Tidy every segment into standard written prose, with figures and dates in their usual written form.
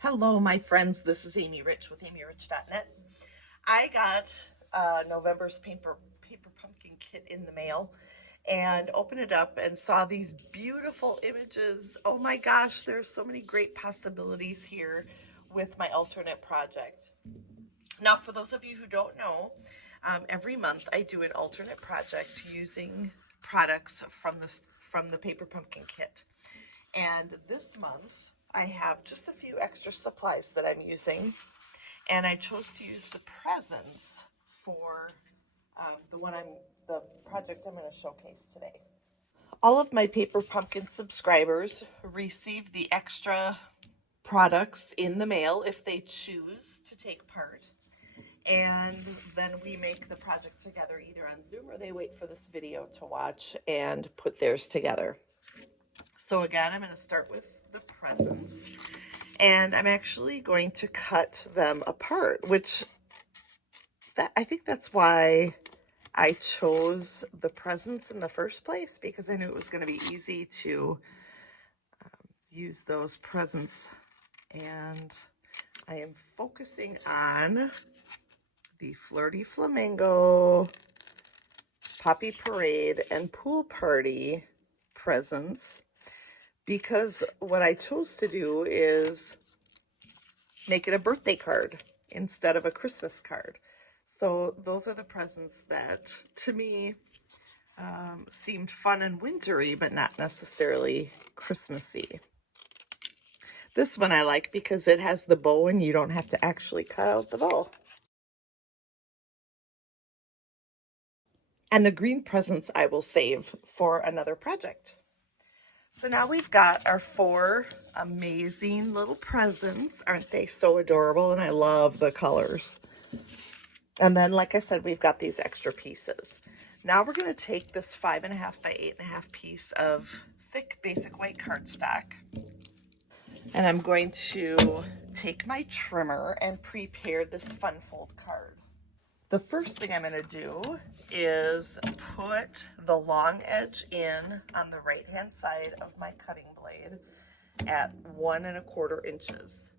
Hello, my friends. This is Amy Rich with amyrich.net. I got November's paper pumpkin kit in the mail and opened it up and saw these beautiful images. Oh my gosh, there's so many great possibilities here with my alternate project. Now, for those of you who don't know, every month I do an alternate project using products from the paper pumpkin kit. And this month I have just a few extra supplies that I'm using, and I chose to use the presents for the project I'm going to showcase today. All of my paper pumpkin subscribers receive the extra products in the mail if they choose to take part. And then we make the project together either on Zoom or they wait for this video to watch and put theirs together. So again, I'm going to start with the presents, and I'm actually going to cut them apart, I think that's why I chose the presents in the first place, because I knew it was going to be easy to use those presents. And I am focusing on the Flirty Flamingo, Poppy Parade, and Pool Party presents, because what I chose to do is make it a birthday card instead of a Christmas card. So those are the presents that, to me, seemed fun and wintry, but not necessarily Christmassy. This one I like because it has the bow and you don't have to actually cut out the bow. And the green presents I will save for another project. So now we've got our 4 amazing little presents. Aren't they so adorable? And I love the colors. And then, like I said, we've got these extra pieces. Now we're going to take this 5.5 by 8.5 piece of thick basic white cardstock. And I'm going to take my trimmer and prepare this fun fold card. The first thing I'm going to do is put the long edge in on the right hand side of my cutting blade at 1.25 inches.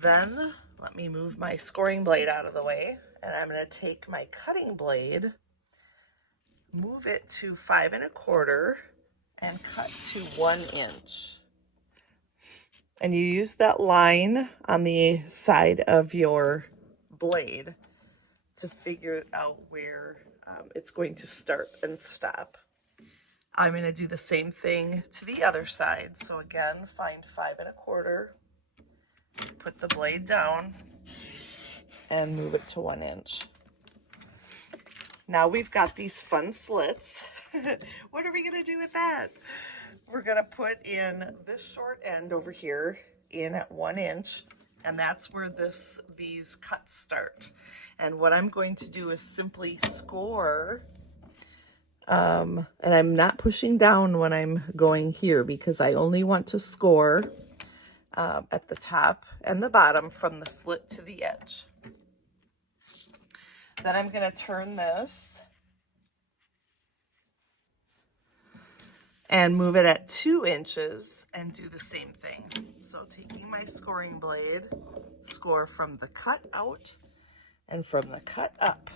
Then let me move my scoring blade out of the way, and I'm going to take my cutting blade, move it to 5.25, and cut to 1 inch. And you use that line on the side of your blade to figure out where it's going to start and stop. I'm going to do the same thing to the other side. So again, find 5.25, put the blade down, and move it to 1 inch. Now we've got these fun slits. What are we going to do with that? We're going to put in this short end over here in at 1 inch, and that's where these cuts start. And what I'm going to do is simply score, and I'm not pushing down when I'm going here because I only want to score at the top and the bottom from the slit to the edge. Then I'm going to turn this and move it at 2 inches and do the same thing. So taking my scoring blade, score from the cut out and from the cut up.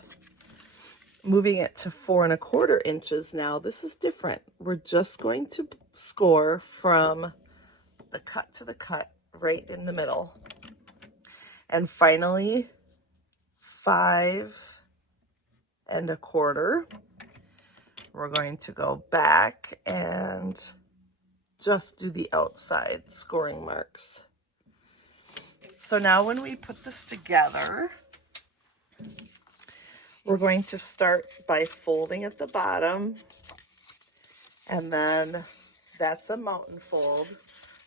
Moving it to 4.25 inches now. This is different. We're just going to score from the cut to the cut right in the middle. And finally, 5.25. We're going to go back and just do the outside scoring marks. So now when we put this together, we're going to start by folding at the bottom, and then that's a mountain fold.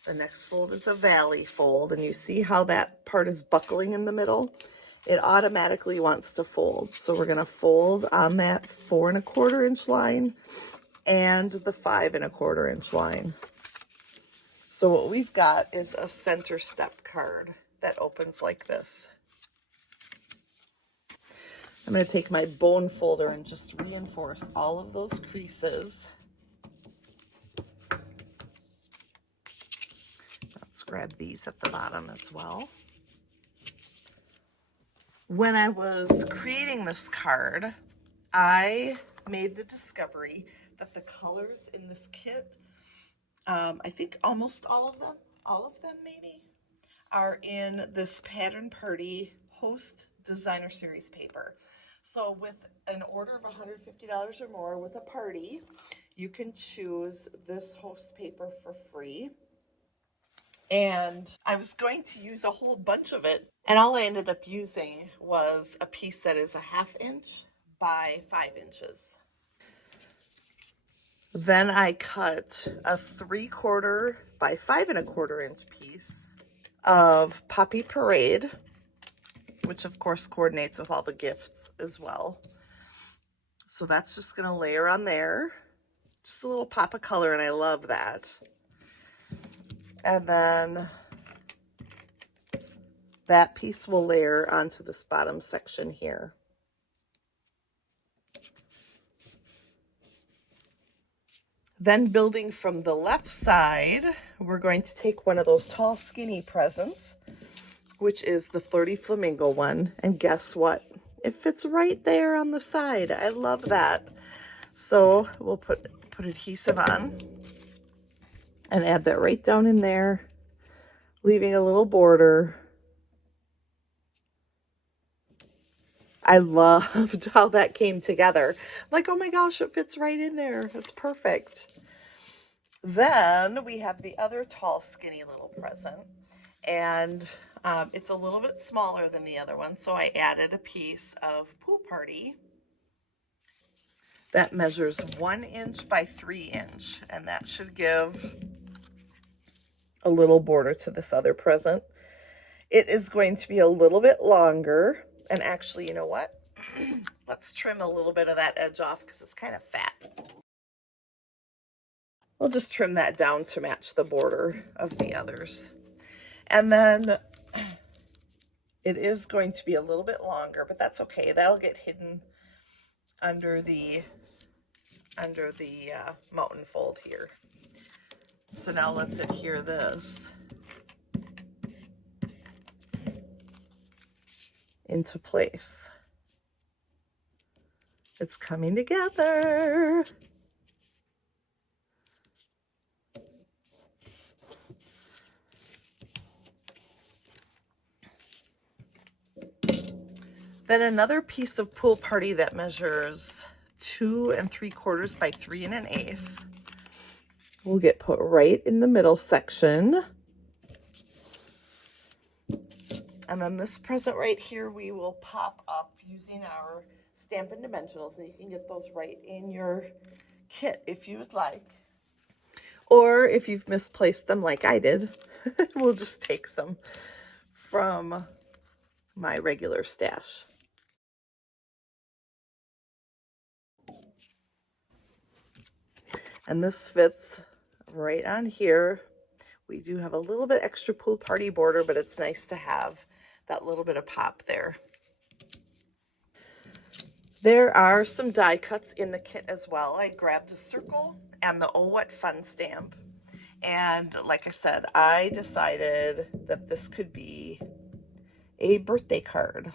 The next fold is a valley fold, and you see how that part is buckling in the middle? It automatically wants to fold. So we're going to fold on that 4.25 inch line and the 5.25 inch line. So what we've got is a center step card that opens like this. I'm going to take my bone folder and just reinforce all of those creases. That's just grab these at the bottom as well. When I was creating this card, I made the discovery that the colors in this kit, I think almost all of them maybe, are in this Pattern Party Host Designer Series paper. So with an order of $150 or more with a party, you can choose this host paper for free. And I was going to use a whole bunch of it, and all I ended up using was a piece that is a 1/2 inch by 5 inches. Then I cut a 3/4 by 5 1/4 inch piece of Poppy Parade, which of course coordinates with all the gifts as well. So that's just going to layer on there. Just a little pop of color, and I love that. And then that piece will layer onto this bottom section here. Then building from the left side, we're going to take one of those tall, skinny presents, which is the Flirty Flamingo one. And guess what? It fits right there on the side. I love that. So we'll put adhesive on and add that right down in there, leaving a little border. I loved how that came together. Like, oh my gosh, it fits right in there. That's perfect. Then we have the other tall, skinny little present, and it's a little bit smaller than the other one, so I added a piece of Pool Party that measures 1 inch by 3 inch, and that should give a little border to this other present. It is going to be a little bit longer, and actually, you know what? Let's trim a little bit of that edge off because it's kind of fat. We'll just trim that down to match the border of the others. And then it is going to be a little bit longer, but that's okay. That'll get hidden under the mountain fold here. So now let's adhere this into place. It's coming together. Then another piece of Pool Party that measures 2 3/4 by 3 1/8 will get put right in the middle section. And then this present right here, we will pop up using our Stampin' Dimensionals, and you can get those right in your kit if you would like. Or if you've misplaced them like I did, we'll just take some from my regular stash. And this fits right on here. We do have a little bit extra Pool Party border, but it's nice to have that little bit of pop there. There are some die cuts in the kit as well. I grabbed a circle and the Oh What Fun stamp. And like I said, I decided that this could be a birthday card.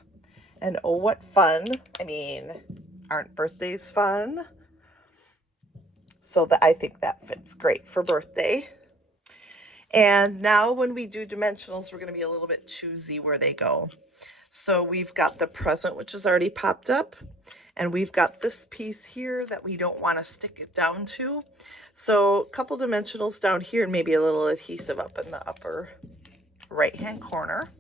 And oh, what fun. I mean, aren't birthdays fun? So I think that fits great for birthday. And now when we do dimensionals, we're going to be a little bit choosy where they go. So we've got the present, which is already popped up. And we've got this piece here that we don't want to stick it down to. So a couple dimensionals down here and maybe a little adhesive up in the upper right-hand corner.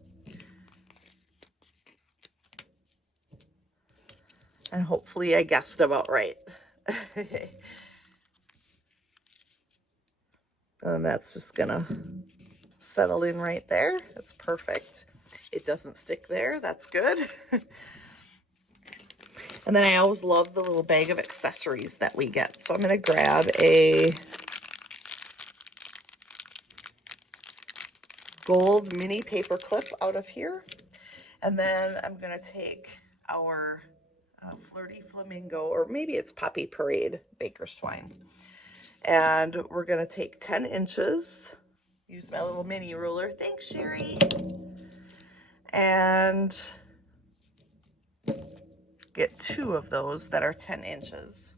And hopefully I guessed about right. And that's just gonna settle in right there. That's perfect. It doesn't stick there. That's good. And then I always love the little bag of accessories that we get. So I'm gonna grab a gold mini paper clip out of here. And then I'm gonna take our Flirty Flamingo, or maybe it's Poppy Parade Baker's Twine. And we're going to take 10 inches use my little mini ruler. Thanks, Sherry. And get 2 of those that are 10 inches.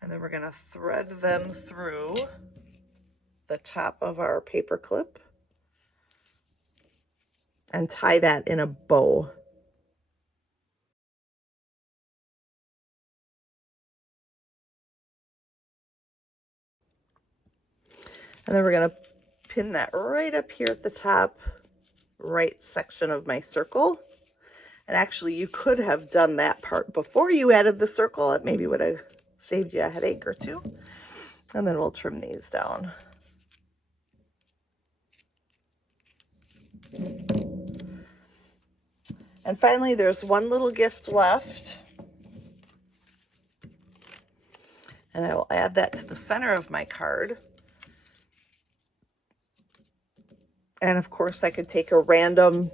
And then we're going to thread them through the top of our paper clip and tie that in a bow. And then we're going to pin that right up here at the top right section of my circle. And actually, you could have done that part before you added the circle. It maybe would have saved you a headache or 2. And then we'll trim these down. And finally, there's one little gift left. And I will add that to the center of my card. And of course, I could take a random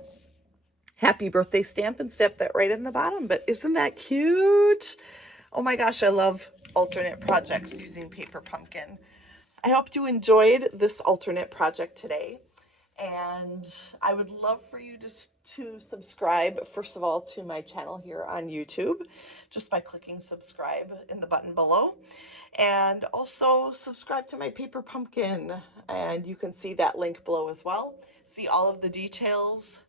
happy birthday stamp and stamp that right in the bottom. But isn't that cute? Oh my gosh, I love alternate projects using paper pumpkin. I hope you enjoyed this alternate project today. And I would love for you to subscribe, first of all, to my channel here on YouTube, just by clicking subscribe in the button below. And also subscribe to my paper pumpkin, and you can see that link below as well. See all of the details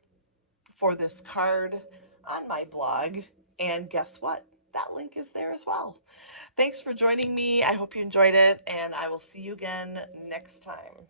for this card on my blog. And guess what? That link is there as well. Thanks for joining me. I hope you enjoyed it, and I will see you again next time.